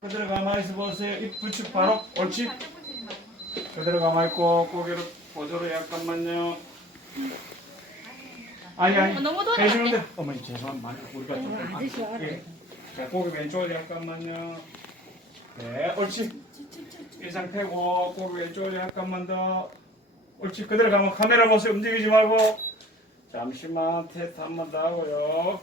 그대로 가만히 있어 보세요. 입 붙여 바로 옳지. 그대로 가만히 있고 고개를 보조로 약간만요. 아니 아니. 너무 더워. 해주는데 어머니 죄송합니다. 우리가 좀 예. 자 고개 왼쪽을 약간만요. 네, 옳지. 이 상태고 고개 왼쪽을 약간만 더. 옳지. 그대로 가면 카메라 보세요. 움직이지 말고. 잠시만 테스트 한 번 더 하고요.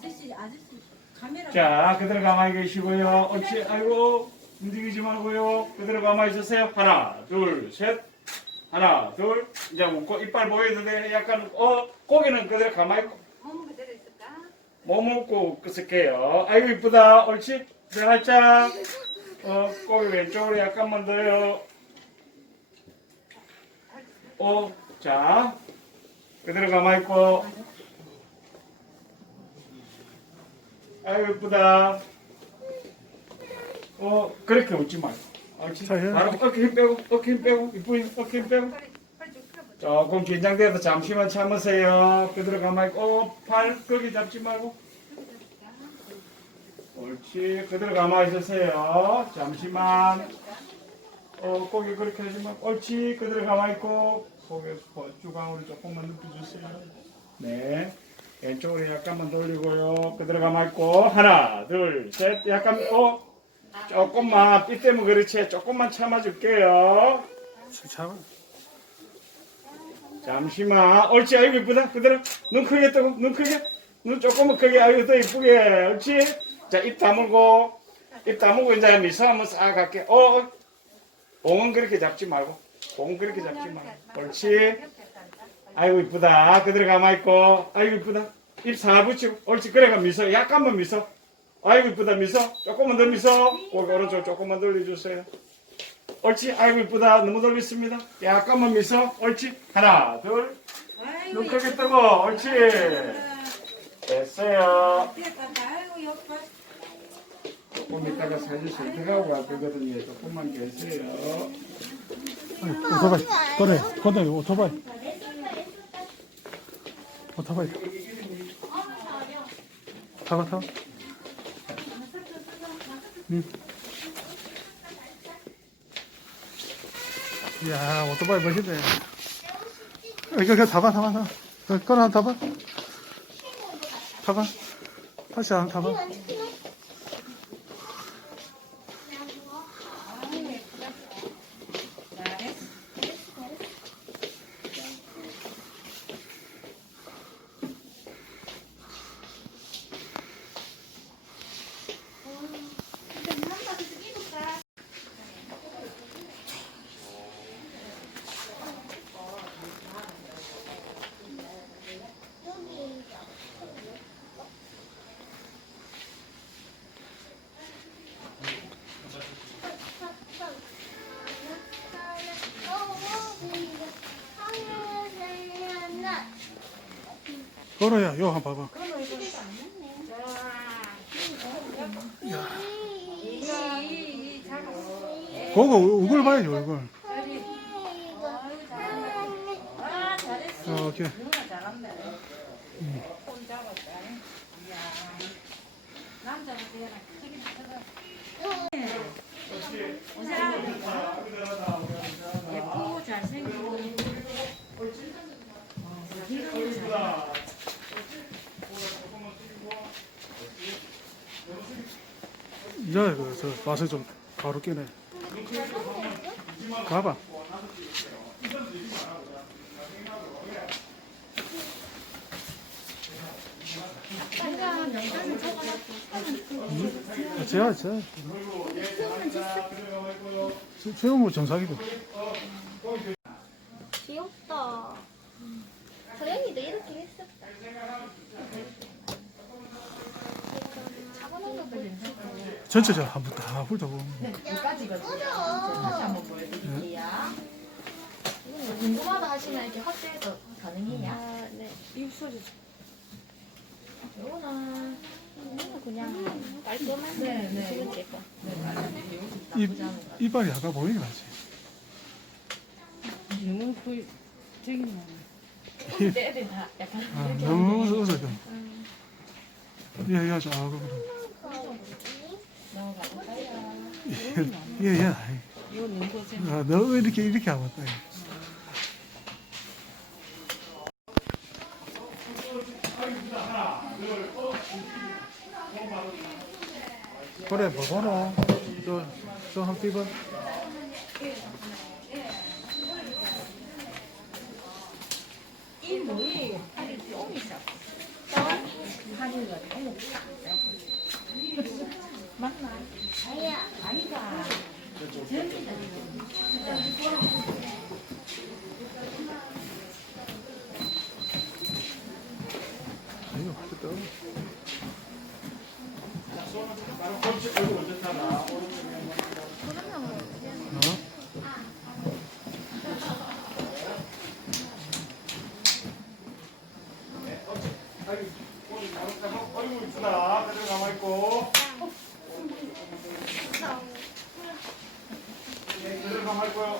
아저씨 아저씨 카메라 자, 그대로 가만히 계시고요. 옳지. 아이고, 움직이지 말고요. 그대로 가만히 있으세요. 하나, 둘, 셋. 하나, 둘. 이제 웃고 이빨 보여도 돼. 약간, 어, 고기는 그대로 가만히 있고. 몸 그대로 있을까? 몸 웃고 끄을게요 아이고, 이쁘다. 옳지. 그대 살짝. 어, 고기 왼쪽으로 약간만 더요. 어, 자. 그대로 가만히 있고. 아이고, 이쁘다. 어, 그렇게 웃지 말고. 옳지. 자, 해. 바로 어깨 힘 빼고, 어깨 힘 빼고, 이쁘니, 어깨 힘 빼고. 조금 긴장돼도 잠시만 참으세요. 그대로 가만히 있고, 어, 팔 거기 잡지 말고. 옳지. 그대로 가만히 있으세요. 잠시만. 어, 고개 그렇게 하지 말고. 옳지. 그대로 가만히 있고, 고개 주강으로 조금만 눕혀주세요. 네. 왼쪽으로 약간만 돌리고요. 그대로 가만히 있고, 하나, 둘, 셋. 약간, 어, 조금만, 삐 때문에 그렇지. 조금만 참아줄게요. 참. 잠시만. 옳지. 아이고, 이쁘다. 그대로. 눈 크게 뜨고, 눈 크게. 눈 조금만 크게. 아이고, 더 이쁘게. 옳지. 자, 입 다물고. 입 다물고, 이제 미소 한번 싹 갈게. 어, 어. 봉은 그렇게 잡지 말고. 봉은 그렇게 잡지 말고. 옳지. 아이고, 이쁘다. 그대로 가만히 있고. 아이고, 이쁘다. 입살 붙이고. 옳지. 그래가 미소. 약간만 미소. 아이고, 이쁘다. 미소. 조금만 더 미소. 고개 오른쪽 조금만 돌려주세요. 옳지. 아이고, 이쁘다. 너무 돌렸습니다. 약간만 미소. 옳지. 하나, 둘. 눈 크게 뜨고. 옳지. 됐어요. 조금 이따가 사진 선택하고 갈 거거든요. 조금만 계세요. 오토바이. 그래. 건너기 오토바이. 오토바이. 타봐 타봐. 응. 이야 오토바이 멋있네. 이거 이거 타봐 타봐. 그, 끊어 타봐. 타봐. 다시 한번타 걸어야 요 한번 봐봐. 그거 얼굴 봐야지 얼굴. 어, 오케이. 크다 예쁘고 잘생기고 이제 그저 맛을 좀 가루 끼네. 가봐. 아, 제가 제가 채우면 정상이고. 귀엽다. 서영이도 이렇게 했었다. 잡아놓은 거 보지. 전체적으로 한번 다 훑어보면. 궁금하다 하시면 이렇게 확대해서 가능해요? 아, 네. 입술이 요거는 이거는 그냥 깔끔한 네, 네. 두 번째 거. 입, 이빨이 아까 보이는 게 낫지. 너무 그 저기 뭐 떼야 된다. 약간 아, 너무 웃어, 웃어. 음. 예, 예, 저, 아, 그래. 예, 예, 아, 너 이렇게, 이렇게 하고 왔다. 그래, 뭐, 보노? 저, 저, 한 띠봐. 이 뭐예요? 아니 똥이 있어. 하니가 똥. 맞나? 아니야. 아니다. 맛있다. 옳지 아이고 먼저 타라 어? 아이고 이쁘다 그대로 가만있고 well.